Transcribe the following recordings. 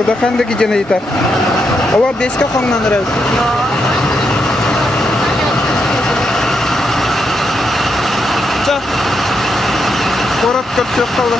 Куда ханда гидена итар. Ова беска хоннан раз. Ча. Корап көрсөк калды.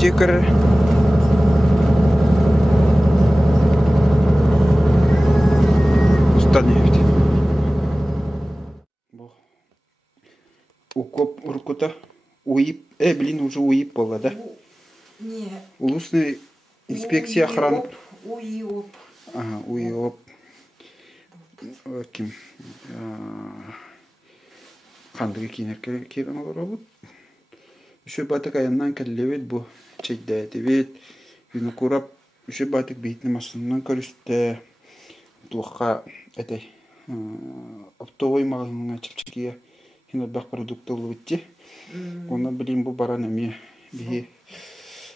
Дикер. Станет. Укоп уркута уип, блин, уже уип была, да? Не. Улусная инспекция охраны. УИОП. Ага, УИОП. Ким? Хандыгы кинер керен олар. Еще батык аяннан кәллебет бу. Чейдәті бет. Юны курап, еще батык бейтін масынынан көрісті. Тұлыққа әтай. Оптовой мағыныңа чіпчікия. Хин отбақ продукты олы бітті. Оны білейін бұл баран әме. Бе.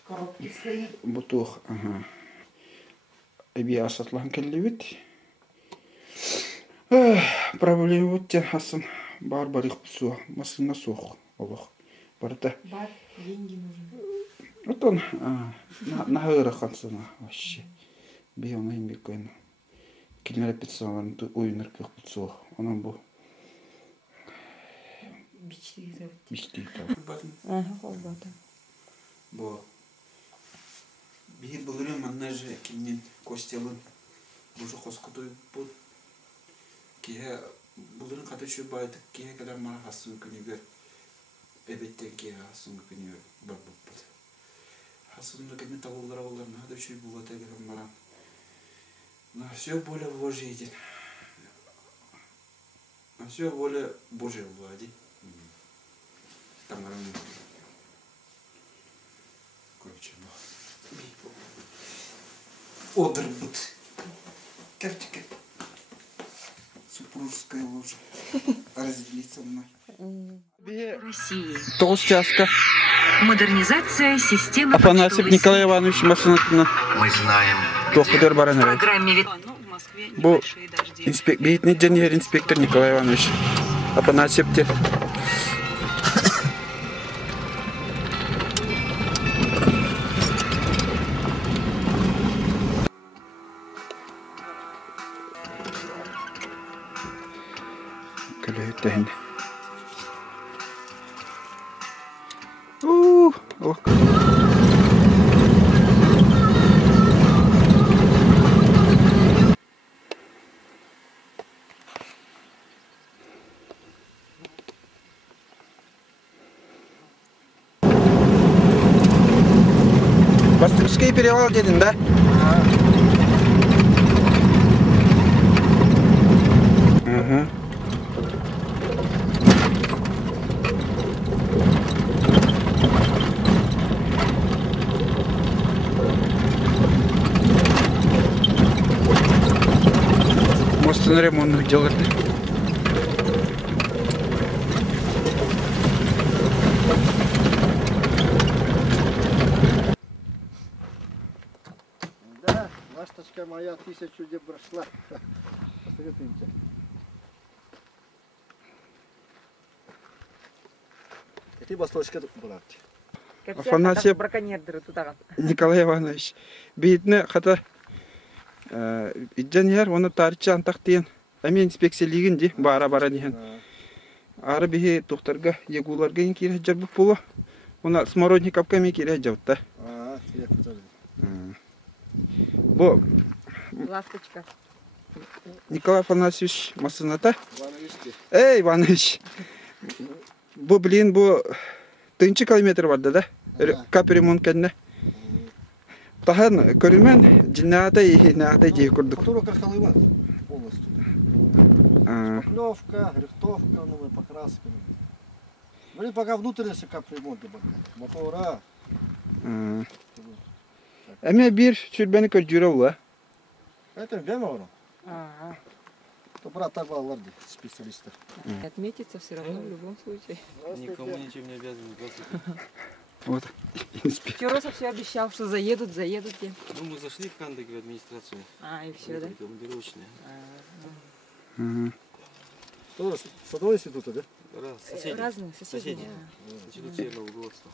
Коробки стоит. Бұл тұлық. Әбе асатлаған кәллебет. Проблема өтте асын. Бар-бар иқ бұсуа. Масына соқ. Олық. Барда. Бар, деньги нужны. Вот он на гырах ансына вообще. Би он им бекойн. Килнер пиццаларын ойыныр көх пиццо. Онан бу. Бичти. Бичти. Ага, холбата. Бу. Би булырым маннаже киннен костелын. Бужу хоскутой бу. Кие булырын катышы байтык кие кадар мара хасын күнүгө. Эбеттен кие хасын күнүгө бар буппат. Особенно как металлолар олар надо еще и было так маран. На все воля Божья. На все воля Божья влади. Там равно. Короче, одр бут. Картика. Супружеская ложа. Разделиться мной. России. Толстяшка. Модернизация системы. Афанасьев Николай Иванович Машинатина. Мы знаем. Доктор Баранович. В программе Бу инспектор Николай Иванович. Афанасьев те. Калейтен. Ох. Бастырский перевал дедin, да? Ага. Мостын ремонт делать. Да, ласточка моя 1000 где прошла. Посмотрите. Эти басточка брат. Афанасьев браконьердер тутаган. Николай Иванович. Бейтне хата инженер оны тарчы антақтен. Әмен инспекциялеген де бара-бара дейін. Ары бейі тоқтарға егуларға ең кере жарбық болу. Оны смородник апқа мен кере жауытта. Бұл Ласточка. Николай Афанасьевич Масыната. Эй, Иванович. Бұл білейін бұл 1000 километр барды да? Капремонт кәдіне. тахан көрүмен жинаатай жей курдук. Которую Красхалыва полностью. Шпаклевка, рихтовка, новая покраска. Ну и пока внутренности капремонты пока. Мотора. Эме бир чүрбени көрүрө була. Это бема оно. Ага. То брат так баллар специалистов. Отметиться все равно в любом случае. Никому ничем не обязан. Вот. Чуросов все обещал, что заедут. Ну, мы зашли в Кандык в администрацию. И все, да? Командировочные. Тоже садовый институт, да? Соседи. Разные соседи. Институт северного руководства.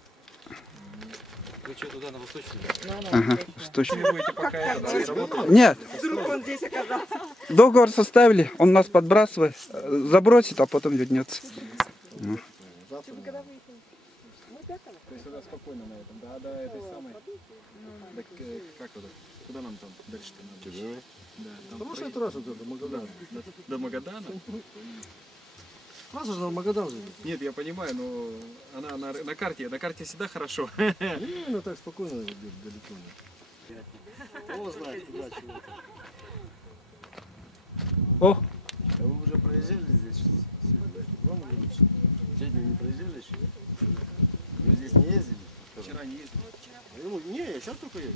Вы что, туда, на восточную? Ага, точно. Работали? Нет, Вдруг он здесь оказался. договор составили, он нас подбрасывает, забросит, а потом вернется. Завтра. То есть туда спокойно на этом, да, до этой самой. Так, как туда? Куда нам там дальше-то надо? Да, там Хорошая трасса тоже, Магадан. до Магадана? Трасса же на Магадан же. Нет, я понимаю, но она на карте всегда хорошо. Именно так спокойно идет далеко. Кто знает, куда чего. О, А вы уже проезжали здесь? Вам уже сегодня не проезжали еще? Вы здесь не ездили? Вчера не ездил. Ну, не, я сейчас только еду.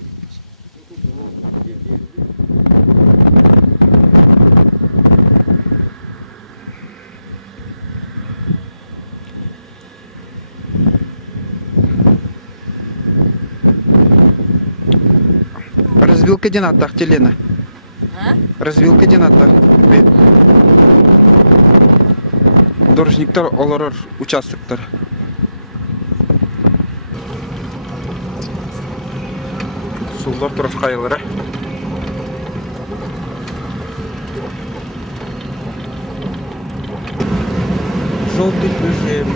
развилка динаттах телена. Развилка динаттах. Дорожниктар олорор участоктар. Сулдар тураш кайылары. Желтый режим.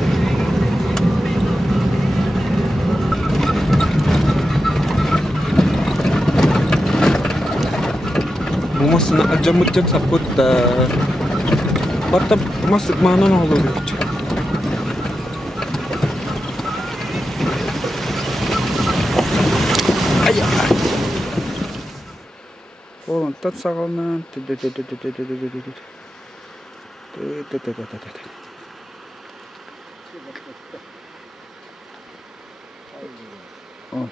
Мусна аджамутчан сапут баттап масык маанан олору. О, тат сагалнан. О.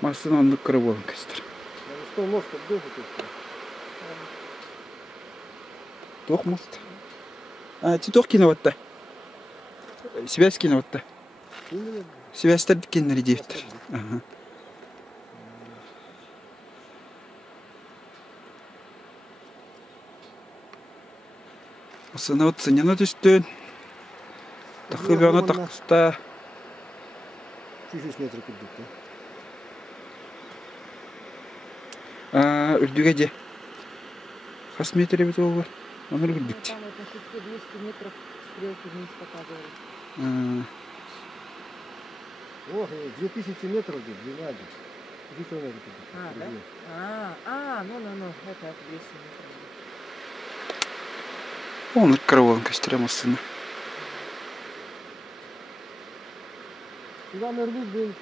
Масынан ныкыры болын кестер. Что мост обдел тут? Тох мост. Титох киноватта. Связь киноватта. Связьтер киннери дейптер. Ага. Осына вот ценена түстөн. Тахы бяна тахста. 1000 метров кубик, да? Үрдүгө же. Кас метр бит ол бар. Аны үрдүк. Там почти 200 метров стрелки вниз показывали. Ох, 2000 метров где, длина где. 200 метров кубик. Да? Ну, это 200 метров. Он открывал костре масыны. Сюда нырнуть был.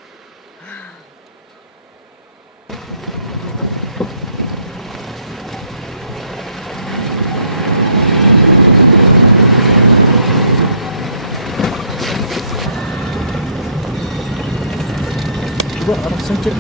Туда арасан керек.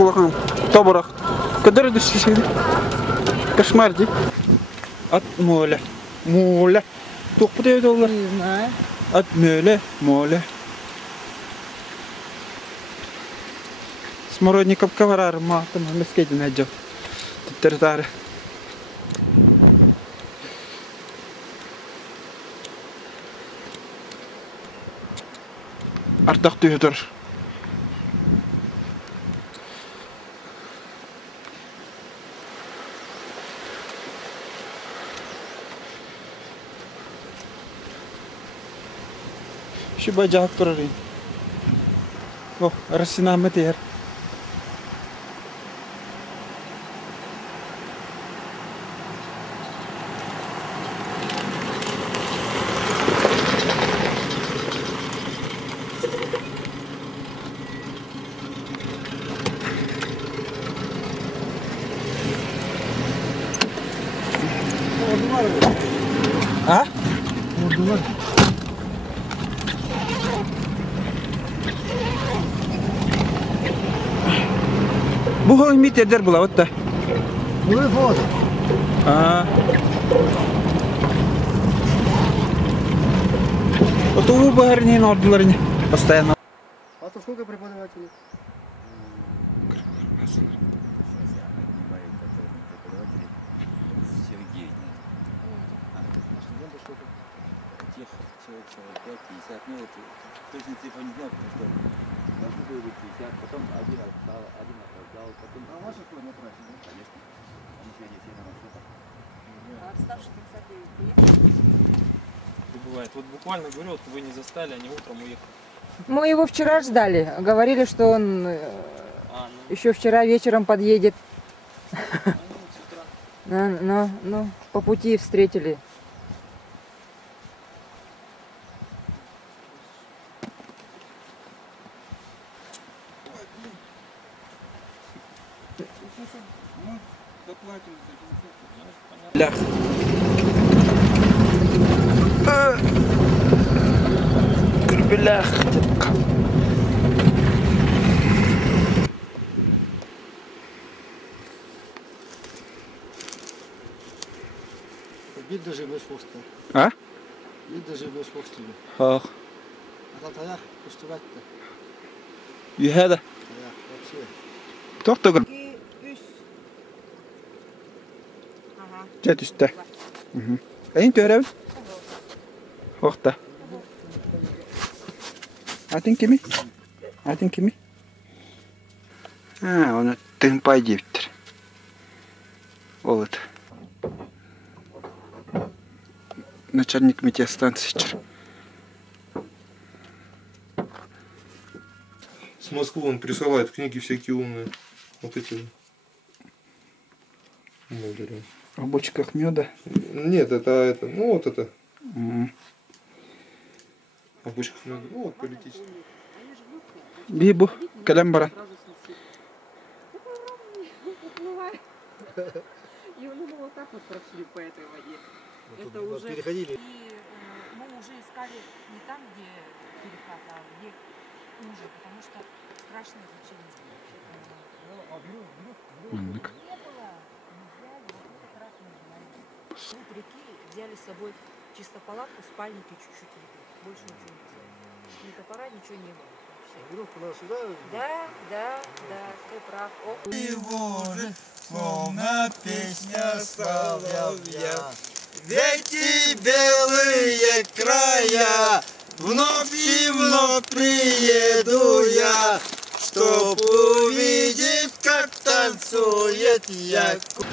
кулаком. Тоборах. Кадыр düşüşü. Кошмар ди. At mola. Mola. Тоқпы дейді олар. Не знаю. At möle. Mola. Смородников каварар ма там мескедин аджо. Титтертары. Артақ түйдір. Şu bacağı durarım. Oh, arasına mı diğer? Ha? Bu hangi metreder bu lavutta? Ну и вот. Вот у багарни нордуларни постоянно. А то сколько преподавателей? Точно цифру не знаю, потому что должны были быть 50, потом один опоздал, потом... А ваши кто на праздник? Конечно. Они сегодня все на маршрутах. А отставших, кстати, Бывает. Вот буквально говорю, вот вы не застали, они утром уехали. мы его вчера ждали. Говорили, что он еще вчера вечером подъедет. Но по пути встретили. Лях. Грбелях. Бит даже без хвоста. А? Бит даже без хвоста. Ах. А то таяк пустывать-то. Юхада. Таяк вообще. Тоқта гөр. Ага. Жат үсті. Әйін төрәбіл? Оқта. Атын кеме? Атын кеме? Оны тыңпай дептір. Ол это. Начальник метеостанции. С Москвы он присылает книги всякие умные. Вот эти. В бочках меда. Нет, это. Ну вот это. А в бочках меда. Ну вот политический. Бибу, калямбара. И мы вот так вот прошли по этой воде. Это Вот уже... переходили. И мы уже искали не там, где перекат, а где хуже, потому что страшное значение. Не было, нельзя, вот как раз не знали. Вот реки взяли с собой чисто палатку, спальники, чуть-чуть еды. Больше ничего не взяли. Ни топора, ничего не было. Вообще. Веревку надо сюда. Да, ты прав. О. Словно песня соловья. В эти белые края вновь и вновь приеду я, чтоб увидеть, как танцует Якуб.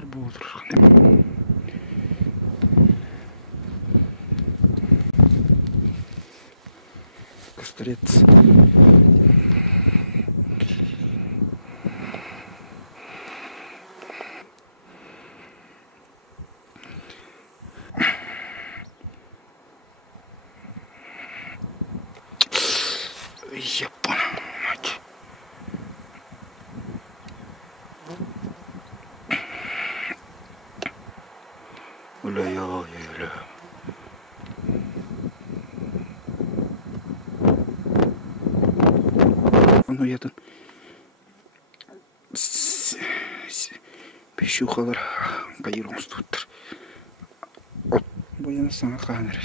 Кар болдыр. Кострец. Япона, мать. Уля-я-я-я. Ну я тут пищухалар кайырыңыз туттыр. От бояна саңа қаныр.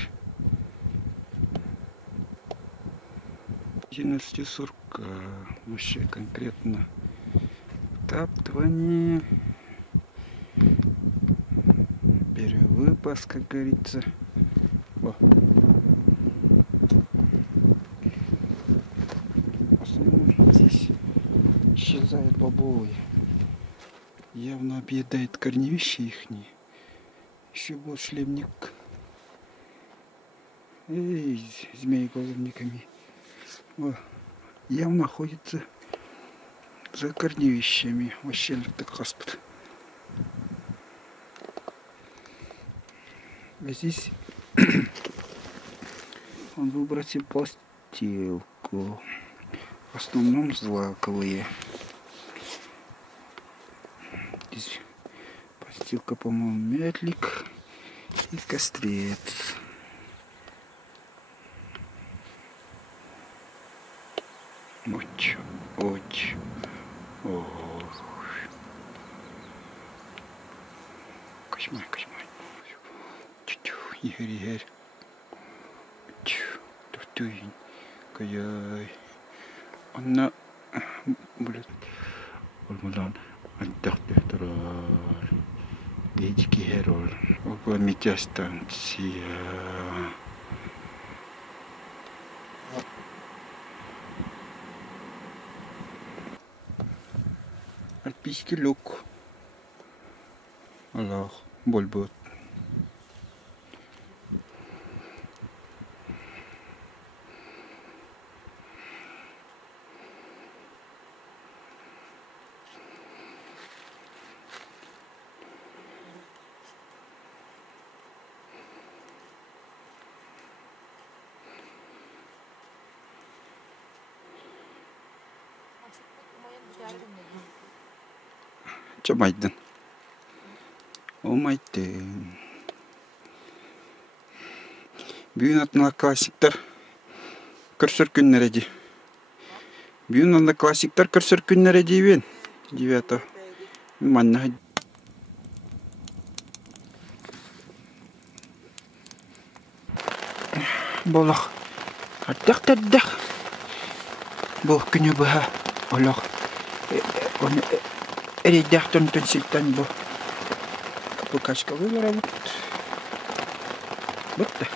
11:40, вообще конкретно втаптывание, перевыпас, как говорится. О. В основном здесь исчезают бобовые. Явно объедает корневища ихние. Еще был шлемник. Эй, змеи-головниками. О, явно находится за корневищами. Вообще так господи. А здесь он выбросил постилку. В основном злаковые. Здесь постилка, по-моему, мятлик и кострец. Ой, ой, ой. Кошмар, кошмар. Игорь. Туфтуин. Каяй. Она, блядь, olmadan attaqtehtarar. Gejki herol. Opa mityastansia. Альпийский люк. Аллах, боль будет. Чамайдын. Омайтын. Бүгін атына классиктар көрсөр күннері де. Бүгін атына классиктар көрсөр күннері дейбен. 9. Манна. Болақ. Аттақ-таддақ. Бұл күні бұға. Олақ. Оны редактор тонсилтан бу капукашка выбрал вот так.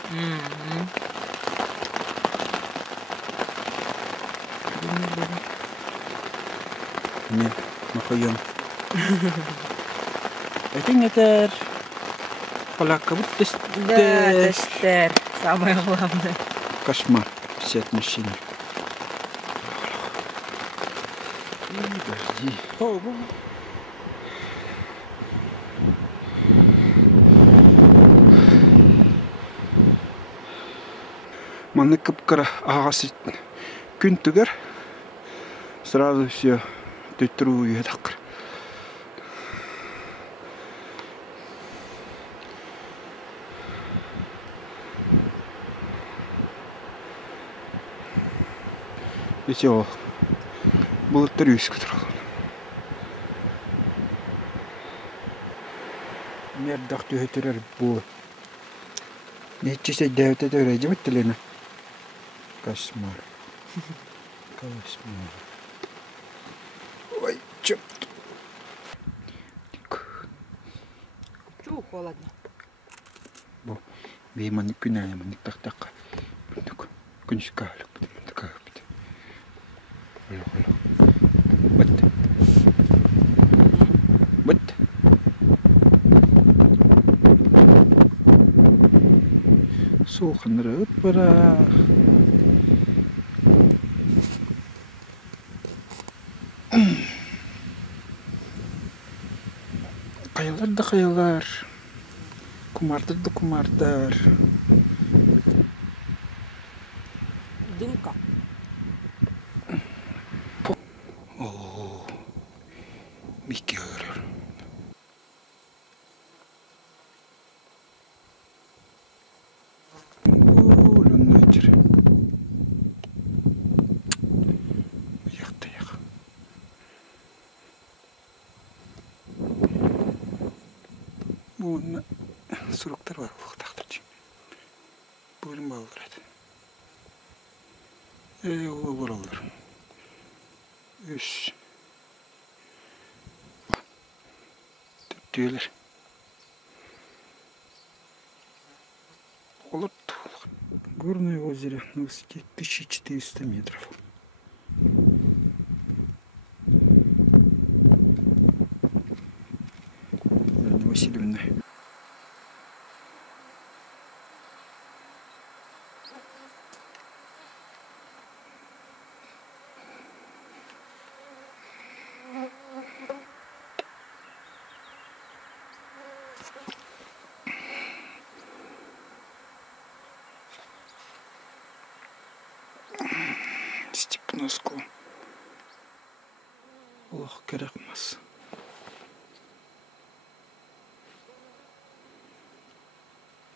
Не, нахуем. Это не тер. Полака вот тестер. Да, тестер. Самое главное. Кошмар. Все от мужчины. Подожди. Маны кыпкыра ағасы күн түгер. Сразу все төттіру едіқыр. И все. Было 3 скутер. Мердах түйетірер бұл. Нетчесе дәуті дөрәді біттілені. Кошмар. Кошмар. Ой, черт. Чего холодно? Бо, бейманы күнәлемін тақтаққа. Күншіка әлік бітім. Такая бітім. Олық. Бітті. Бітті. Соқыныры ұт бара. Қаялар да қаялар. Кумардар да кумардар. Дымка. О, Микки görür. Oo, lunnadır. Yaktı yak. Bu suruklar var bu taktırcı. Bölüm bağlıdır. O buralar. Üç. Tüyler. Олар Горное озеро на высоте 1400 метров. Анна Васильевна. Степноску. Ох, керекмас.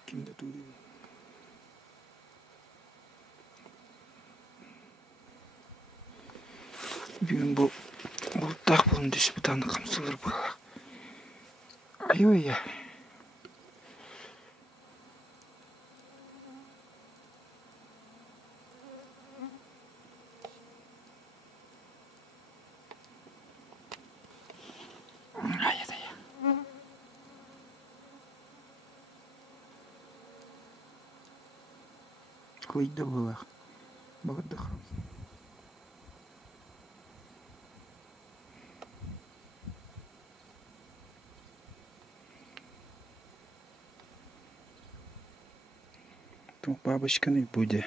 Kimde tuğdu? Bugün bu bulutlar bulun düşüp bir tane kamsılır bu. Ayıyor ya. Куйда була. Багато. То бабочка не буде.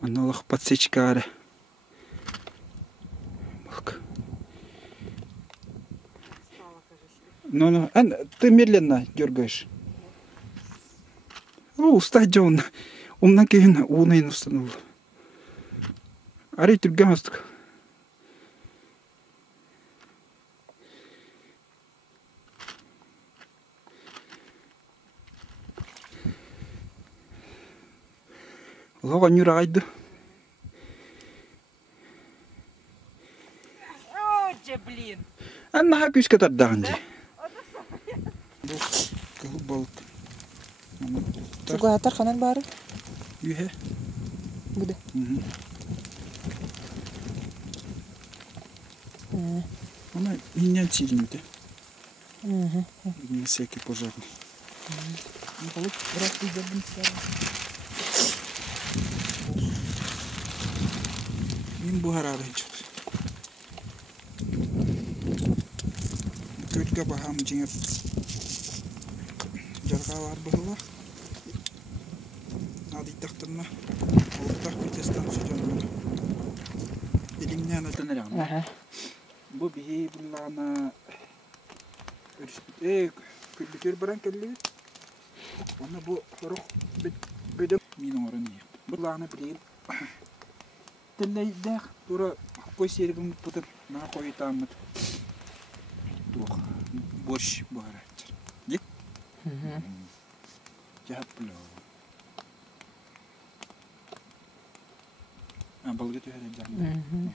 Монолог подсечкаре. Ну, ты медленно дергаешь. О, устать он. Умна кейна, уна устанул. Ари түргамастык. Лава нюрайды. О, блин. Анна күскә тардагынды. Балык. Тугай тарханан бары? Юhe. Буде. Она миниатюрненькая. Не всякий пожарный. Балык. Мин бугарары идет. Көтке бағам жеңіп жарғалар бұғылар. Адиттақтырына олықтақ бетестен сүрген. Елімнен өтінер аңы. Бұл бейі бұллағына күлдікер баран кәлі. Оны бұл құрақ бөдік менің орын ек. Бұллағына білейін. Тілейдәқ тұра қой серігім бұтыр. На қой тамыд. Борщ бұғараттыр. Дек? Жағып бұлау. Балғы түйәрен жағын.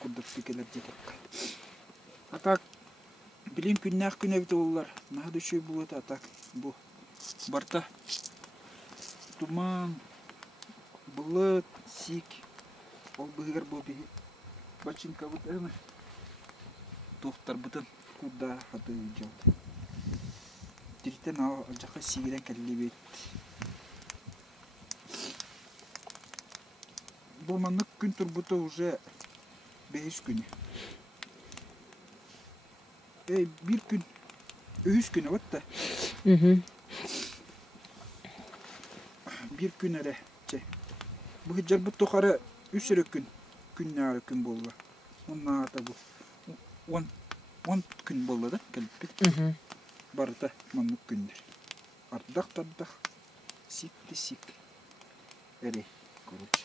Куддап пекелер жетіп. Атак, білем күннәқ күн әбіті олар. Нағады үшөй бұлыты атак. Бұл барта. Туман, бұлыт, сик. Ол бұғығыр бұл бейі. Бачинка бұт әні. Тоқтар бұтын. куда хаты жолды. Директен ал жаққа сигиден кәлі бет. Бұл манық күн тұрбыты уже 5 күні. Bir gün, 3 günü var da. Bir gün öyle. Bu hicr bu tokarı 3 gün günler gün boldu. Onlar da bu 10 gün boldu da gelip. Barda manlık günler. Ardak tardak. Sik. Öyle. Короче.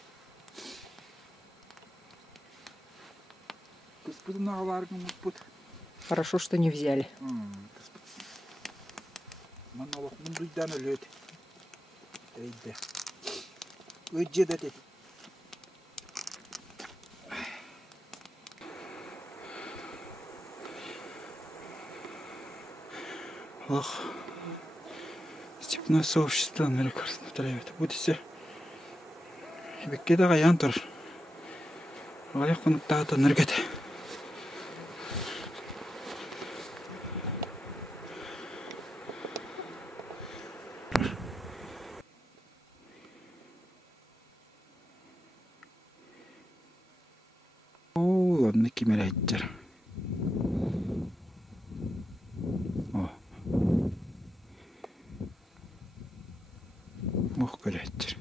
Господин ağlargın mutlu. Хорошо, что не взяли. Монолог мunduydan ölüyordu. Öyle. Öyle dedi. Ох. Степное сообщество на лекарство травит. Будете. Беккеда гаян тур. Аяк кунуктаата ныргет. Ладно, кимерайттер. О. Мохкалайттер.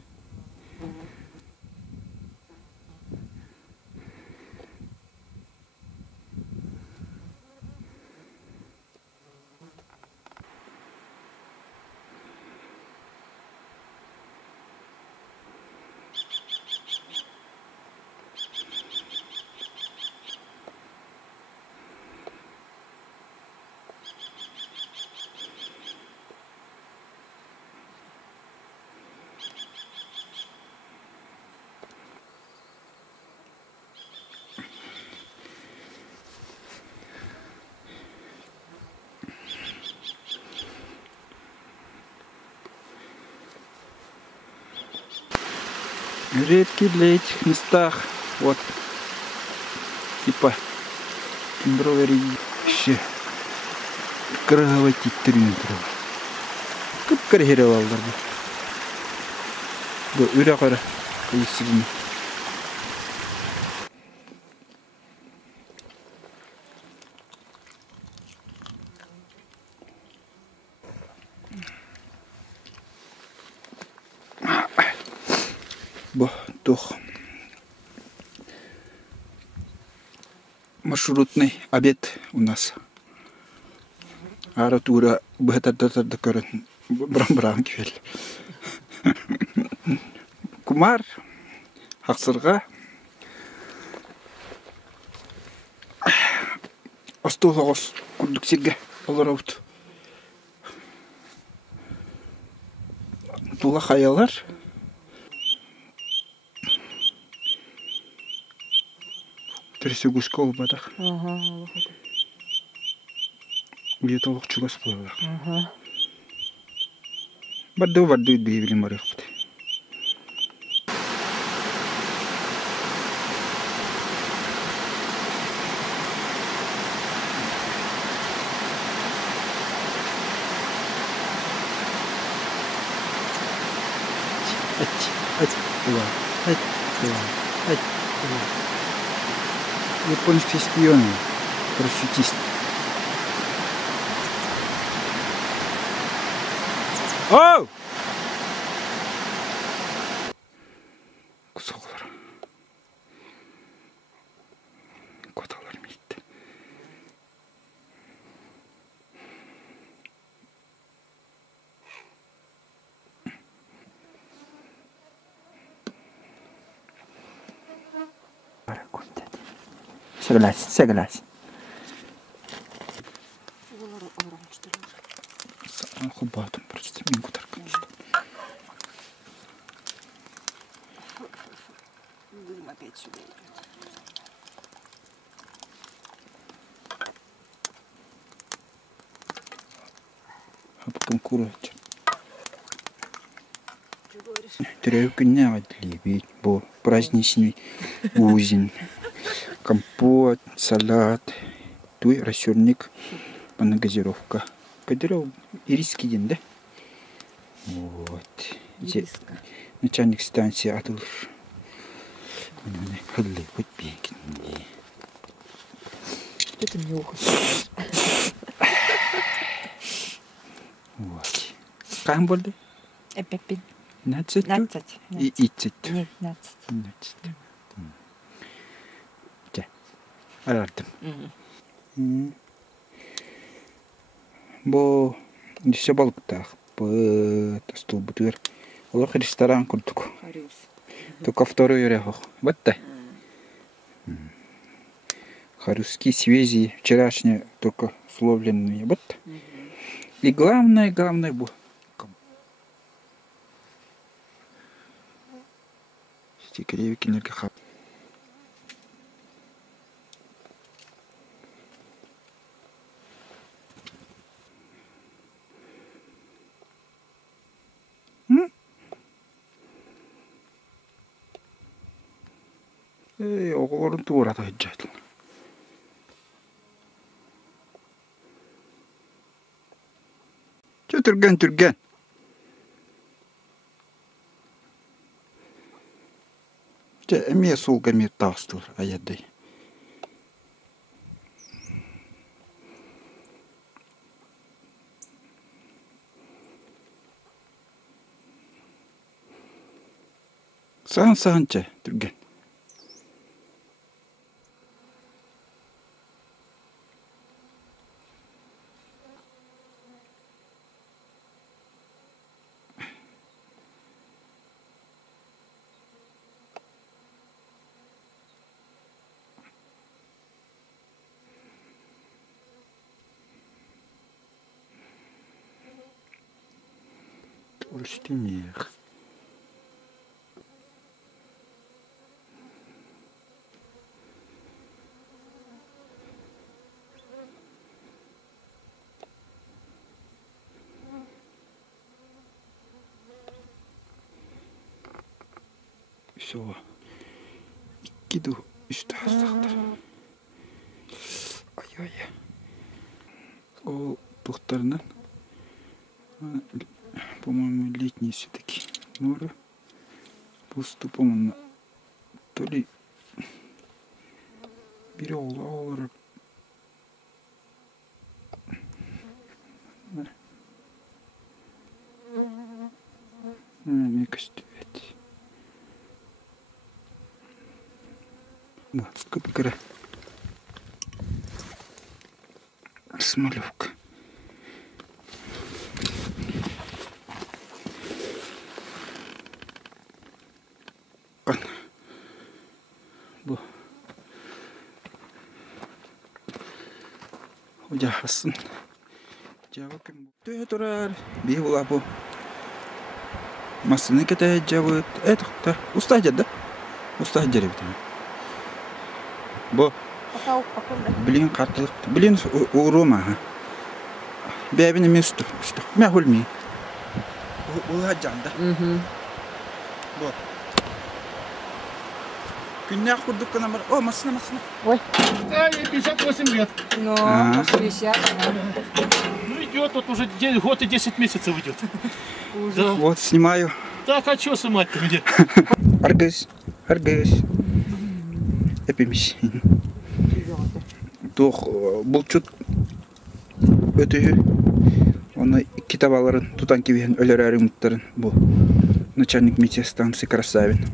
Редкий для этих местах, вот, типа, кембровери еще кровати трюнтров. Как карьерировал, да, урякара, поясни. Тух. Маршрутный обед у нас. Аратура бхатататакаран брамбранквел. Кумар Хаксырга Астолгос курдуксирге олораут. Тула хаялар. Пересегушка убадах. Ага. Где-то лохчуга сплавах. Ага. Бадду двигали морехпты. Японские шпионы, парашютисты. Оу! Кусоклар. Коталар мейт. Согласен. Хубатым просто минку торкнешь. Дым опять сюда идет. А потом курать. Что говоришь? Трёхгня ведь был праздничный ужин. Компот, салат, туй, рассёльник. бана газировка. Кадыров ириски денде. Вот. Ириска. Начальник станции атылыр. Міне хыллы көтпейкен. Что ты мне ухо снимаешь? Вот. Қайын болды? Эпепин. 15? 15. И 30. 19. 15. Жа. Арардым. Бо десе балыктах. Бо тостул бутыр. Олар ресторан курдук. Хариус. Только второй ряхох. Вот так. Харусские связи вчерашние только словленные. Вот. И главное было. Стикревики не хап. Оғыларын туырады жайтыл. Түрген. Әме солға мет тағыстыл аядай. Саған түрген. Ульштинех. Все. Киду üstü hastaqdır. Ay. O тухтарынан по-моему, летние все-таки норы. Пусто, по-моему, то ли берег мекость. Вот, капикара. Смолевка. Bu. Ocağısın. Cevabım. Turar. Bir ula bu. Masını kete cevap. Da. Usta da. Usta bir tane. Bu. Bilin kartılık. Bilin uğruma. Bebini mi üstü. Mehul mi? Ula canda. Bu. Günler kurduk kanamar. О, машина. Ой. Ай, 58 лет. Ну, А. 60. Ну идет, вот уже год и 10 месяцев идет. Да. Вот, снимаю. Так, а что снимать-то мне? Аргыз. Hepimiz. Тух булчут ötühü. Onu kitabaların tutan gibi ölür arımutların bu. Начальник метеостанции Красавин.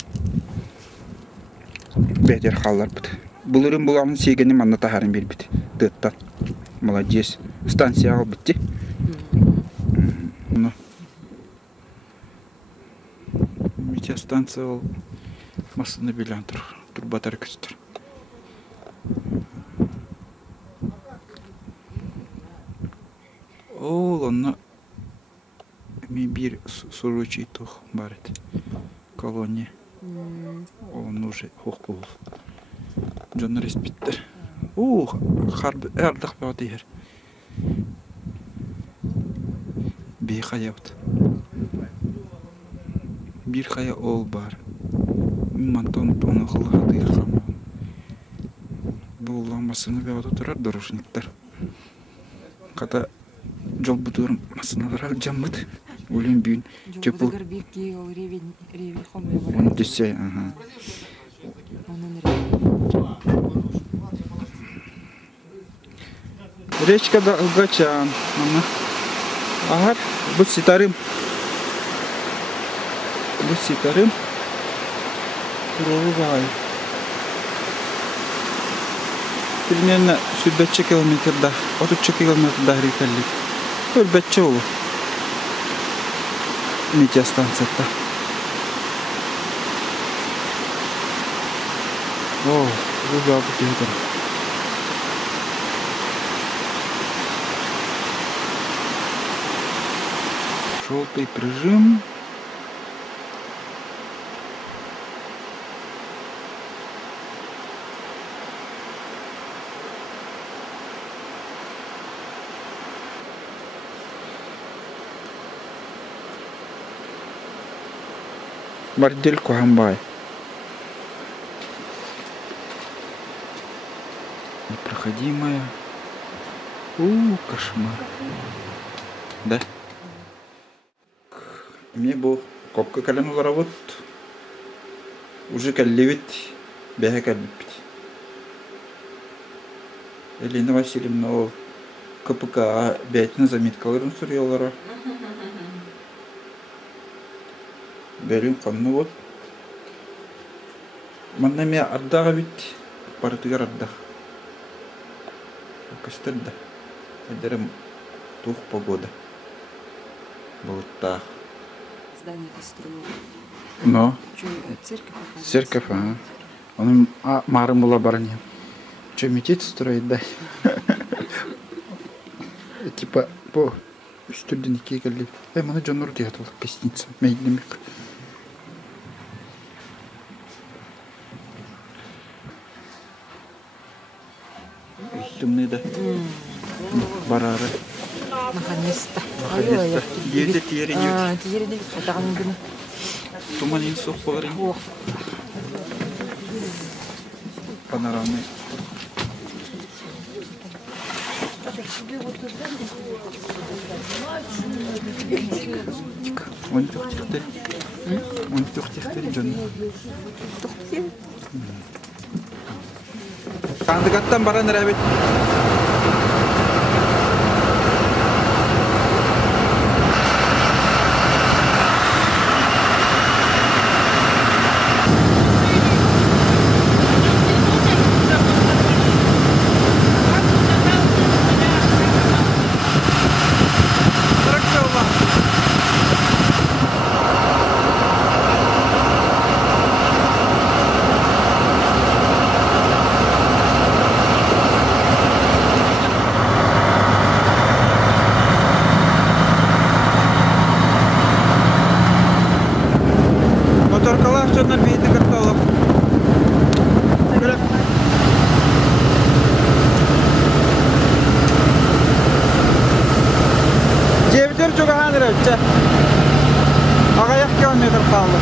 Бетер халлар бит. Булырын буларның сегені манна тахарын бербит. Тыттан. Молодец. Станция ал битти. Метеостанция ал масыны билен тур. Турбатар көстөр. Ол онна мен бир суручий тух барет. Колония. Он уже хокул. Журналист биттер. Харб эрдах бадыр. Бехаят. Bir хая ол бар. Мантон тоны кылгадыр хам. Булламасыны беода турар дорожниктер. Ката жол бутур масыналар жаммыт. Улин бүйін Жоқ, тепл. бұдығыр бекке ол ревен хомре бар. Он десе, ага. Onun ревен. Речка да Алгачан. Ага, bu ситарым. Bu ситарым. Туровай. Примерно 35 километрда, 30 километрда рекалли. Көрбетче ол. Метеостанцията. О, бұл жабы дейдір. Желтый прижим. Бордельку Хамбай. Непроходимая. Кошмар. Да? Мне был копка каленула работ. Уже калливит, бега калливит. Елена Васильевна КПК бәйтін заметкаларын сұрыялары. Бәрін қанны вот. Манна мен ардаға бит, парытығар ардақ. Кастырда. Әдерім тух погода. Болыттақ. Здание построил. Но. Что, церковь? Церковь, ага. Он марым была барыня. Что, метит строить, да? Типа, по студеники кали. Мана Джон Руди готовил песница. Мейдемик. Темный, да? Барары. Наконец-то. Еді тиері не бит. Тиері не бит. Атаған күні. Туман ең соқ болар ең. Панорамный. Он төхтехтер. Он төхтехтер Джон. Тохтехтер? Кандыгаттан баран рәбет. Моторкалар жоннан бейді кірталып. Жебдер жоғаған рәбітші. Ағаяқ километр қалды.